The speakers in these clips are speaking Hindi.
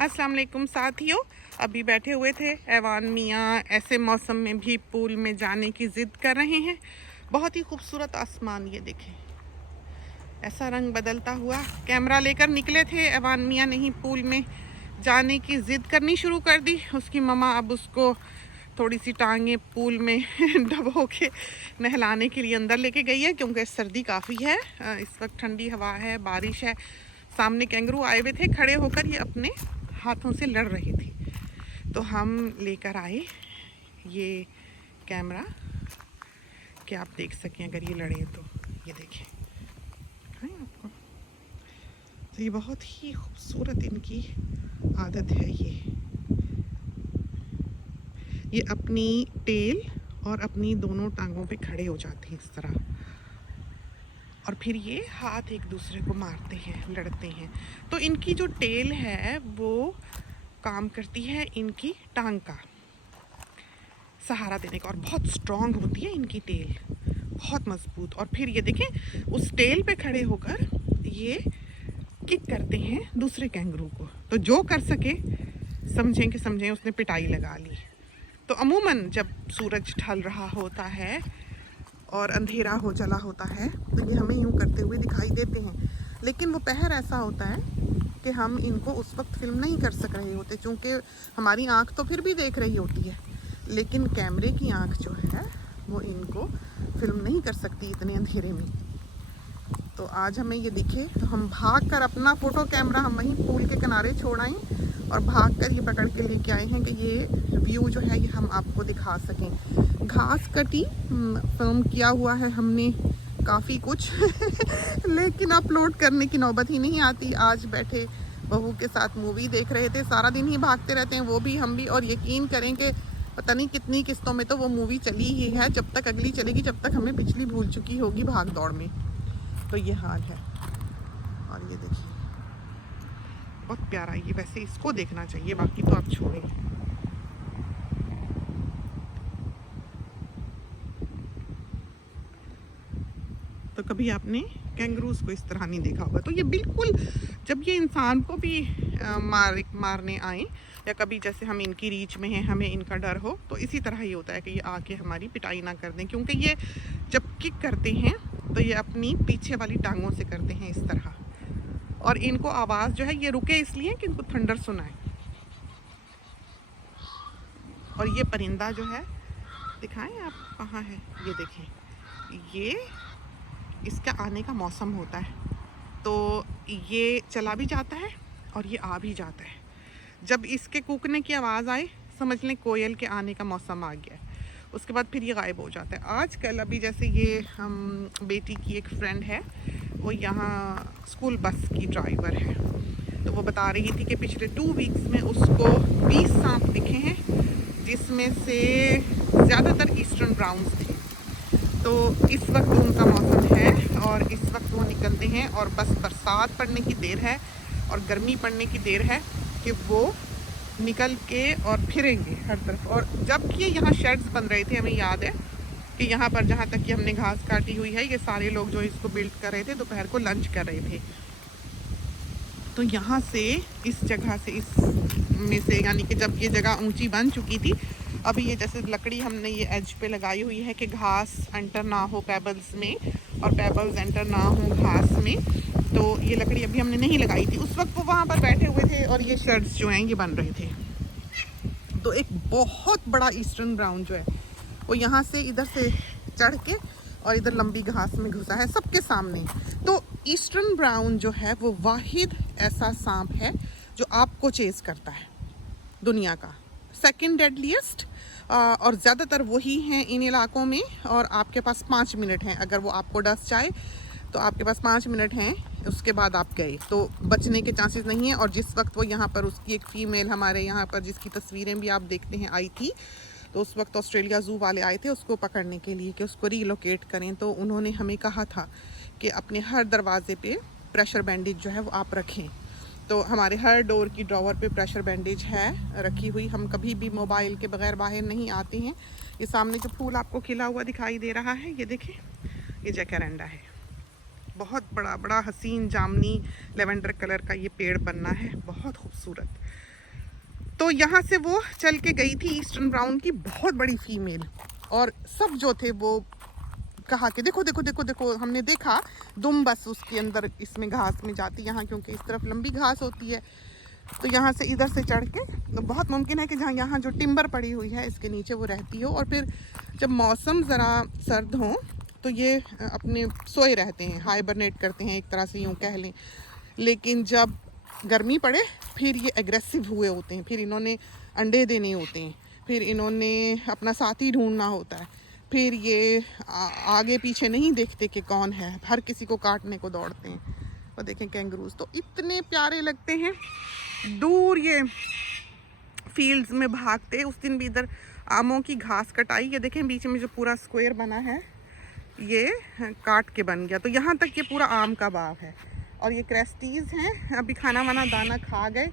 अस्सलाम वालेकुम साथियों। अभी बैठे हुए थे ऐवान मियाँ ऐसे मौसम में भी पूल में जाने की ज़िद कर रहे हैं। बहुत ही खूबसूरत आसमान, ये देखें, ऐसा रंग बदलता हुआ। कैमरा लेकर निकले थे, ऐवान मियाँ ने ही पूल में जाने की ज़िद करनी शुरू कर दी। उसकी मम्मा अब उसको थोड़ी सी टांगे पूल में डबो के नहलाने के लिए अंदर लेके गई है, क्योंकि सर्दी काफ़ी है। इस वक्त ठंडी हवा है, बारिश है। सामने कैंगरू आए हुए थे, खड़े होकर ये अपने हाथों से लड़ रही थी, तो हम लेकर आए ये कैमरा कि आप देख सकें अगर ये लड़े तो। ये देखें, है आपको, तो ये बहुत ही खूबसूरत इनकी आदत है। ये अपनी टेल और अपनी दोनों टांगों पे खड़े हो जाते हैं इस तरह, और फिर ये हाथ एक दूसरे को मारते हैं, लड़ते हैं। तो इनकी जो टेल है वो काम करती है इनकी टांग का सहारा देने का, और बहुत स्ट्रॉन्ग होती है इनकी टेल, बहुत मजबूत। और फिर ये देखें, उस टेल पे खड़े होकर ये किक करते हैं दूसरे कैंगरू को। तो जो कर सके, समझें कि समझें उसने पिटाई लगा ली। तो अमूमन जब सूरज ढल रहा होता है और अंधेरा हो चला होता है तो ये हमें यूं करते हुए दिखाई देते हैं, लेकिन वो पहर ऐसा होता है कि हम इनको उस वक्त फिल्म नहीं कर सक रहे होते, क्योंकि हमारी आँख तो फिर भी देख रही होती है, लेकिन कैमरे की आँख जो है वो इनको फिल्म नहीं कर सकती इतने अंधेरे में। तो आज हमें ये दिखे तो हम भाग कर अपना फ़ोटो कैमरा हम वहीं पूल के किनारे छोड़ आए और भाग कर ये पकड़ के लेके आए हैं कि ये व्यू जो है ये हम आपको दिखा सकें। घास कटी फिल्म किया हुआ है हमने काफ़ी कुछ लेकिन अपलोड करने की नौबत ही नहीं आती। आज बैठे बहू के साथ मूवी देख रहे थे, सारा दिन ही भागते रहते हैं वो भी हम भी, और यकीन करें कि पता नहीं कितनी किस्तों में तो वो मूवी चली ही है। जब तक अगली चलेगी जब तक हमें पिछली भूल चुकी होगी भाग दौड़ में। तो ये हाल है। और ये देखिए, बहुत प्यारा ये, वैसे इसको देखना चाहिए, बाकी तो आप छोड़ें। तो कभी आपने कैंगरूज को इस तरह नहीं देखा होगा। तो ये बिल्कुल, जब ये इंसान को भी मारने आए, या कभी जैसे हम इनकी रीच में हैं, हमें इनका डर हो, तो इसी तरह ही होता है कि ये आके हमारी पिटाई ना कर दें। क्योंकि ये जब किक करते हैं तो ये अपनी पीछे वाली टांगों से करते हैं इस तरह, और इनको आवाज़ जो है ये रुके इसलिए कि इनको थंडर सुनाए। और ये परिंदा जो है, दिखाएं आप कहाँ है, ये देखें, ये इसका आने का मौसम होता है, तो ये चला भी जाता है और ये आ भी जाता है। जब इसके कूकने की आवाज़ आए, समझ लें कोयल के आने का मौसम आ गया है। उसके बाद फिर ये गायब हो जाता है। आजकल अभी जैसे ये हम बेटी की एक फ्रेंड है, वो यहाँ स्कूल बस की ड्राइवर है, तो वो बता रही थी कि पिछले 2 वीक्स में उसको 20 सांप दिखे हैं, जिसमें से ज़्यादातर ईस्टर्न ब्राउन्स थे। तो इस वक्त उनका मौसम है और इस वक्त वो निकलते हैं, और बस बरसात पड़ने की देर है और गर्मी पड़ने की देर है कि वो निकल के और फिरेंगे हर तरफ। और जब ये यहाँ शेड्स बन रहे थे, हमें याद है कि यहाँ पर जहाँ तक कि हमने घास काटी हुई है, ये सारे लोग जो इसको बिल्ड कर रहे थे दोपहर को लंच कर रहे थे। तो यहाँ से, इस जगह से, इस में से, यानी कि जब ये जगह ऊंची बन चुकी थी, अभी ये जैसे लकड़ी हमने ये एज पे लगाई हुई है कि घास एंटर ना हो पेबल्स में और पेबल्स एंटर ना हो घास में, तो ये लकड़ी अभी हमने नहीं लगाई थी। उस वक्त वो वहाँ पर बैठे हुए थे और ये शेड्स जो हैं ये बन रहे थे। तो एक बहुत बड़ा ईस्टर्न ब्राउन जो है वो यहाँ से इधर से चढ़ के और इधर लंबी घास में घुसा है सबके सामने। तो ईस्टर्न ब्राउन जो है वो वाहिद ऐसा सांप है जो आपको चेज़ करता है दुनिया का, सेकंड डेडलीस्ट, और ज़्यादातर वही हैं इन इलाकों में। और आपके पास 5 मिनट हैं, अगर वो आपको डस जाए तो आपके पास 5 मिनट हैं, उसके बाद आप गए तो बचने के चांसेस नहीं हैं। और जिस वक्त वो यहाँ पर, उसकी एक फ़ीमेल हमारे यहाँ पर जिसकी तस्वीरें भी आप देखते हैं आई थी, तो उस वक्त ऑस्ट्रेलिया ज़ू वाले आए थे उसको पकड़ने के लिए कि उसको रीलोकेट करें। तो उन्होंने हमें कहा था कि अपने हर दरवाजे पे प्रेशर बैंडेज जो है वो आप रखें। तो हमारे हर डोर की ड्रॉवर पे प्रेशर बैंडेज है रखी हुई। हम कभी भी मोबाइल के बगैर बाहर नहीं आते हैं। ये सामने जो फूल आपको खिला हुआ दिखाई दे रहा है, ये देखें, ये जैकरेंडा है। बहुत बड़ा बड़ा हसीन जामनी लेवेंडर कलर का ये पेड़ बनना है, बहुत खूबसूरत। तो यहाँ से वो चल के गई थी ईस्टर्न ब्राउन की बहुत बड़ी फीमेल, और सब जो थे वो कहा कि देखो देखो देखो देखो, हमने देखा दुम बस उसके अंदर इसमें घास में जाती, यहाँ क्योंकि इस तरफ लंबी घास होती है, तो यहाँ से इधर से चढ़ के तो बहुत मुमकिन है कि जहाँ यहाँ जो टिम्बर पड़ी हुई है इसके नीचे वो रहती हो, और फिर जब मौसम ज़रा सर्द हो तो ये अपने सोए रहते हैं, हाइबरनेट करते हैं एक तरह से यूँ कह लें। लेकिन जब गर्मी पड़े फिर ये एग्रेसिव हुए होते हैं, फिर इन्होंने अंडे देने होते हैं, फिर इन्होंने अपना साथी ढूंढना होता है, फिर ये आगे पीछे नहीं देखते कि कौन है, हर किसी को काटने को दौड़ते हैं। और देखें कैंगरूज तो इतने प्यारे लगते हैं, दूर ये फील्ड्स में भागते। उस दिन भी इधर आमों की घास कटाई, ये देखें बीच में जो पूरा स्क्वायर बना है ये काट के बन गया, तो यहाँ तक ये पूरा आम का बाग है। और ये क्रेस्टीज हैं, अभी खाना वाना दाना खा गए,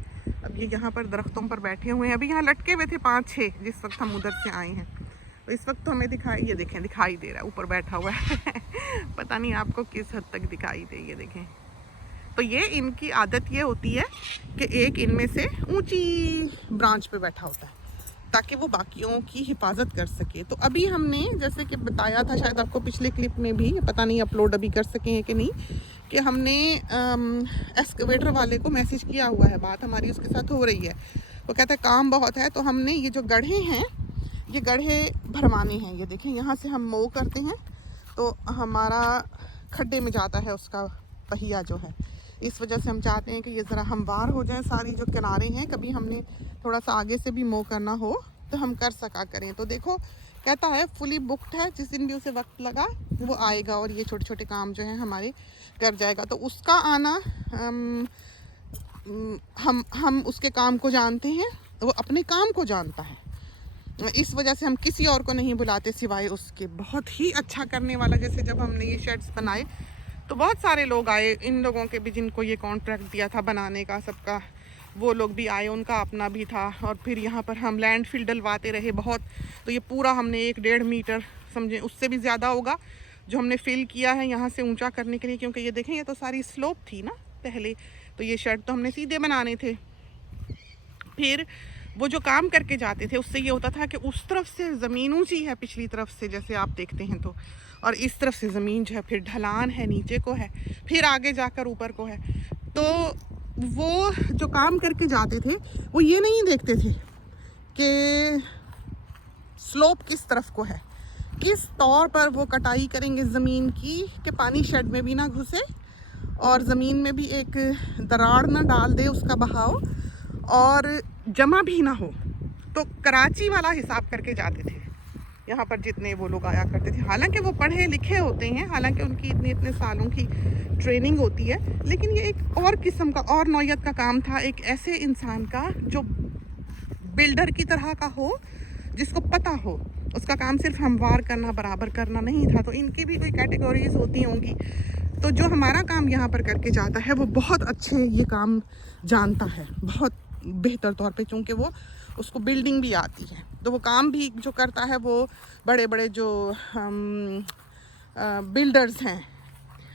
अब ये यहाँ पर दरख्तों पर बैठे हुए हैं। अभी यहाँ लटके हुए थे 5-6 जिस वक्त हम उधर से आए हैं, तो इस वक्त तो हमें दिखाई, ये देखें दिखाई दे रहा है, ऊपर बैठा हुआ है पता नहीं आपको किस हद तक दिखाई दे, ये देखें। तो ये इनकी आदत ये होती है कि एक इनमें से ऊंची ब्रांच पे बैठा होता है ताकि वो बाकियों की हिफाजत कर सके। तो अभी हमने जैसे कि बताया था शायद आपको पिछले क्लिप में भी, पता नहीं अपलोड अभी कर सके हैं कि नहीं, कि हमने एक्सकवेटर वाले को मैसेज किया हुआ है, बात हमारी उसके साथ हो रही है। वो कहता है काम बहुत है, तो हमने ये जो गड्ढे हैं ये गड्ढे भरवाने हैं। ये देखें यहाँ से हम मो करते हैं तो हमारा खड्डे में जाता है उसका पहिया जो है, इस वजह से हम चाहते हैं कि ये ज़रा हमवार हो जाए सारी जो किनारे हैं, कभी हमने थोड़ा सा आगे से भी मो करना हो तो हम कर सका करें। तो देखो कहता है फुली बुक्ड है, जिस दिन भी उसे वक्त लगा वो आएगा और ये छोटे छोटे काम जो हैं हमारे कर जाएगा। तो उसका आना हम उसके काम को जानते हैं, वो अपने काम को जानता है, इस वजह से हम किसी और को नहीं बुलाते सिवाय उसके। बहुत ही अच्छा करने वाला, जैसे जब हमने ये शेड्स बनाए तो बहुत सारे लोग आए, इन लोगों के भी जिनको ये कॉन्ट्रैक्ट दिया था बनाने का सबका, वो लोग भी आए, उनका अपना भी था। और फिर यहाँ पर हम लैंड फिल डलवाते रहे बहुत, तो ये पूरा हमने 1-1.5 मीटर समझे उससे भी ज़्यादा होगा जो हमने फिल किया है यहाँ से ऊंचा करने के लिए, क्योंकि ये देखें ये तो सारी स्लोप थी ना पहले, तो ये शेड तो हमने सीधे बनाने थे। फिर वो जो काम करके जाते थे उससे ये होता था कि उस तरफ से ज़मीन ऊंची है पिछली तरफ से जैसे आप देखते हैं तो, और इस तरफ से ज़मीन जो है फिर ढलान है, नीचे को है, फिर आगे जाकर ऊपर को है। तो वो जो काम करके जाते थे वो ये नहीं देखते थे कि स्लोप किस तरफ को है, किस तौर पर वो कटाई करेंगे ज़मीन की कि पानी शेड में भी ना घुसे और ज़मीन में भी एक दरार ना डाल दे उसका बहाव, और जमा भी ना हो। तो कराची वाला हिसाब करके जाते थे यहाँ पर जितने वो लोग आया करते थे। हालांकि वो पढ़े लिखे होते हैं, हालांकि उनकी इतने सालों की ट्रेनिंग होती है, लेकिन ये एक और किस्म का और नौयत का काम था, एक ऐसे इंसान का जो बिल्डर की तरह का हो, जिसको पता हो उसका काम सिर्फ हमवार करना बराबर करना नहीं था। तो इनकी भी कोई कैटेगरीज होती होंगी। तो जो हमारा काम यहाँ पर करके जाता है वो बहुत अच्छे ये काम जानता है, बहुत बेहतर तौर पे, चूँकि वो उसको बिल्डिंग भी आती है। तो वो काम भी जो करता है वो बड़े बड़े जो बिल्डर्स हैं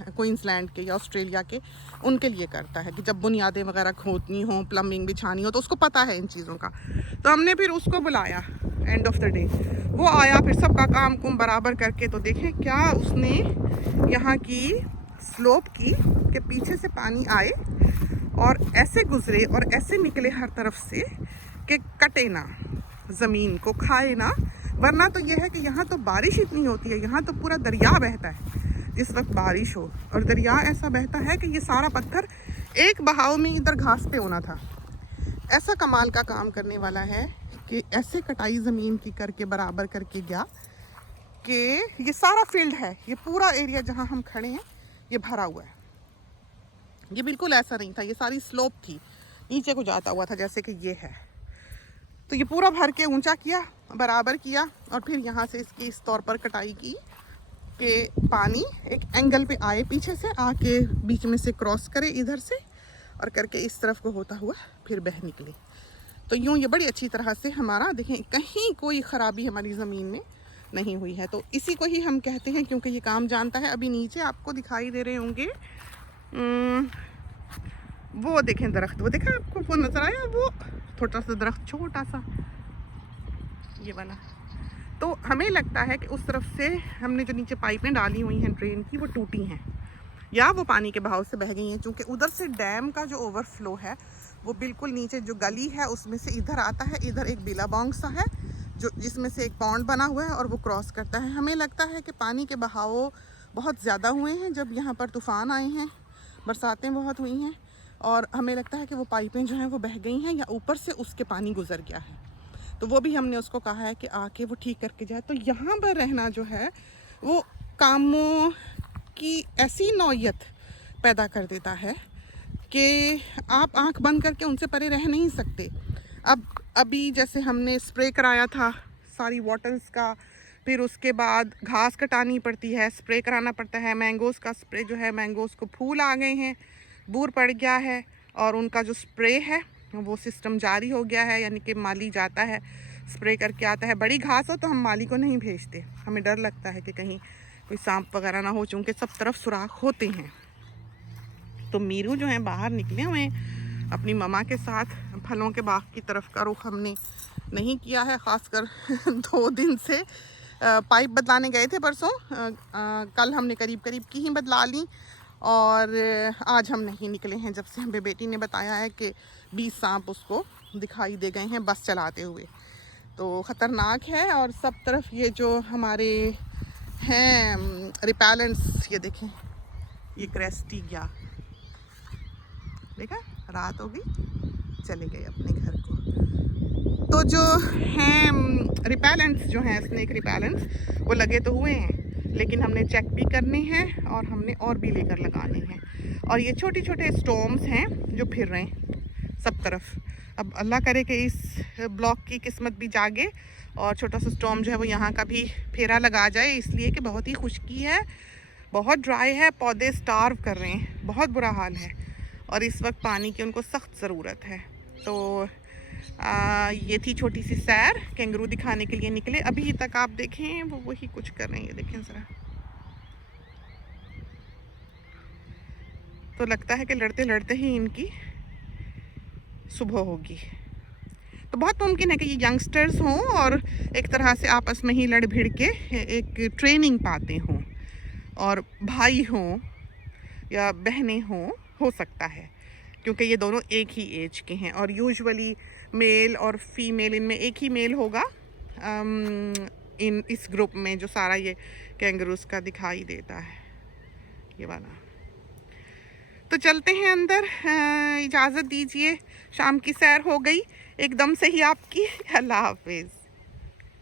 क्वींसलैंड के या ऑस्ट्रेलिया के, उनके लिए करता है कि जब बुनियादें वगैरह खोदनी हो, प्लम्बिंग बिछानी हो, तो उसको पता है इन चीज़ों का। तो हमने फिर उसको बुलाया एंड ऑफ द डे, वो आया फिर सबका काम कुम बराबर करके। तो देखें क्या उसने यहाँ की स्लोप की कि पीछे से पानी आए और ऐसे गुजरे और ऐसे निकले हर तरफ से कि कटे ना, ज़मीन को खाए ना। वरना तो यह है कि यहाँ तो बारिश इतनी होती है, यहाँ तो पूरा दरिया बहता है जिस वक्त बारिश हो, और दरिया ऐसा बहता है कि ये सारा पत्थर एक बहाव में इधर घास पे होना था। ऐसा कमाल का काम करने वाला है कि ऐसे कटाई ज़मीन की करके बराबर करके गया कि ये सारा फील्ड है, ये पूरा एरिया जहाँ हम खड़े हैं ये भरा हुआ है। ये बिल्कुल ऐसा नहीं था, ये सारी स्लोप थी, नीचे को जाता हुआ था जैसे कि ये है। तो ये पूरा भर के ऊंचा किया, बराबर किया, और फिर यहाँ से इसकी इस तौर पर कटाई की कि पानी एक एंगल पे आए, पीछे से आके बीच में से क्रॉस करे इधर से और करके इस तरफ को होता हुआ फिर बह निकले। तो यूँ ये बड़ी अच्छी तरह से हमारा देखें कहीं कोई ख़राबी हमारी ज़मीन में नहीं हुई है। तो इसी को ही हम कहते हैं, क्योंकि ये काम जानता है। अभी नीचे आपको दिखाई दे रहे होंगे वो देखें दरख्त, वो देखा आपको, वो नज़र आया, वो छोटा सा दरख्त, छोटा सा ये वाला। तो हमें लगता है कि उस तरफ से हमने जो नीचे पाइपें डाली हुई हैं ड्रेन की वो टूटी हैं या वो पानी के बहाव से बह गई हैं, क्योंकि उधर से डैम का जो ओवरफ्लो है वो बिल्कुल नीचे जो गली है उसमें से इधर आता है। इधर एक बिलाबोंग सा है जो जिसमें से एक पॉन्ड बना हुआ है और वो क्रॉस करता है। हमें लगता है कि पानी के बहाव बहुत ज़्यादा हुए हैं जब यहाँ पर तूफ़ान आए हैं, बरसातें बहुत हुई हैं, और हमें लगता है कि वो पाइपें जो हैं वो बह गई हैं या ऊपर से उसके पानी गुजर गया है। तो वो भी हमने उसको कहा है कि आके वो ठीक करके जाए। तो यहाँ पर रहना जो है वो कामों की ऐसी नौयत पैदा कर देता है कि आप आंख बंद करके उनसे परे रह नहीं सकते। अब अभी जैसे हमने स्प्रे कराया था सारी वाटर्स का, फिर उसके बाद घास कटानी पड़ती है, स्प्रे कराना पड़ता है। मैंगोज़ का स्प्रे जो है, मैंगोज़ को फूल आ गए हैं, बूर पड़ गया है, और उनका जो स्प्रे है वो सिस्टम जारी हो गया है, यानी कि माली जाता है स्प्रे करके आता है। बड़ी घास हो तो हम माली को नहीं भेजते, हमें डर लगता है कि कहीं कोई सांप वगैरह ना हो, चूँकि सब तरफ सुराख होते हैं। तो मीरू जो हैं बाहर निकले हुए हैं अपनी ममा के साथ। फलों के बाग की तरफ का रुख हमने नहीं किया है, ख़ासकर 2 दिन से। पाइप बदलाने गए थे परसों, कल हमने करीब करीब की ही बदला ली, और आज हम नहीं निकले हैं जब से हमें बेटी ने बताया है कि 20 सांप उसको दिखाई दे गए हैं बस चलाते हुए। तो ख़तरनाक है। और सब तरफ ये जो हमारे हैं रिपेलेंट्स, ये देखें, ये क्रेस्टिगिया, देखा, रात हो गई, चले गए अपने घर को। तो जो हैं रिपेलेंट्स जो हैं, स्नेक रिपेलेंट्स, वो लगे तो हुए हैं, लेकिन हमने चेक भी करने हैं और हमने और भी लेकर लगाने हैं। और ये छोटे छोटे स्टॉर्म्स हैं जो फिर रहे हैं सब तरफ। अब अल्लाह करे कि इस ब्लॉक की किस्मत भी जागे और छोटा सा स्टॉर्म जो है वो यहाँ का भी फेरा लगा जाए, इसलिए कि बहुत ही खुश्की है, बहुत ड्राई है, पौधे स्टार्व कर रहे हैं, बहुत बुरा हाल है, और इस वक्त पानी की उनको सख्त ज़रूरत है। तो ये थी छोटी सी सैर, कैंगरू दिखाने के लिए निकले। अभी तक आप देखें वो वही कुछ कर रहे हैं, ये देखें ज़रा। तो लगता है कि लड़ते लड़ते ही इनकी सुबह होगी। तो बहुत मुमकिन है कि ये यंगस्टर्स हों और एक तरह से आपस में ही लड़ भिड़ के एक ट्रेनिंग पाते हों, और भाई हों या बहनें हों, हो सकता है, क्योंकि ये दोनों एक ही एज के हैं। और यूजुअली मेल और फीमेल, इनमें एक ही मेल होगा इन इस ग्रुप में जो सारा ये कैंगरूस का दिखाई देता है, ये वाला। तो चलते हैं अंदर, इजाज़त दीजिए, शाम की सैर हो गई एकदम से ही आपकी। अल्लाह हाफिज़।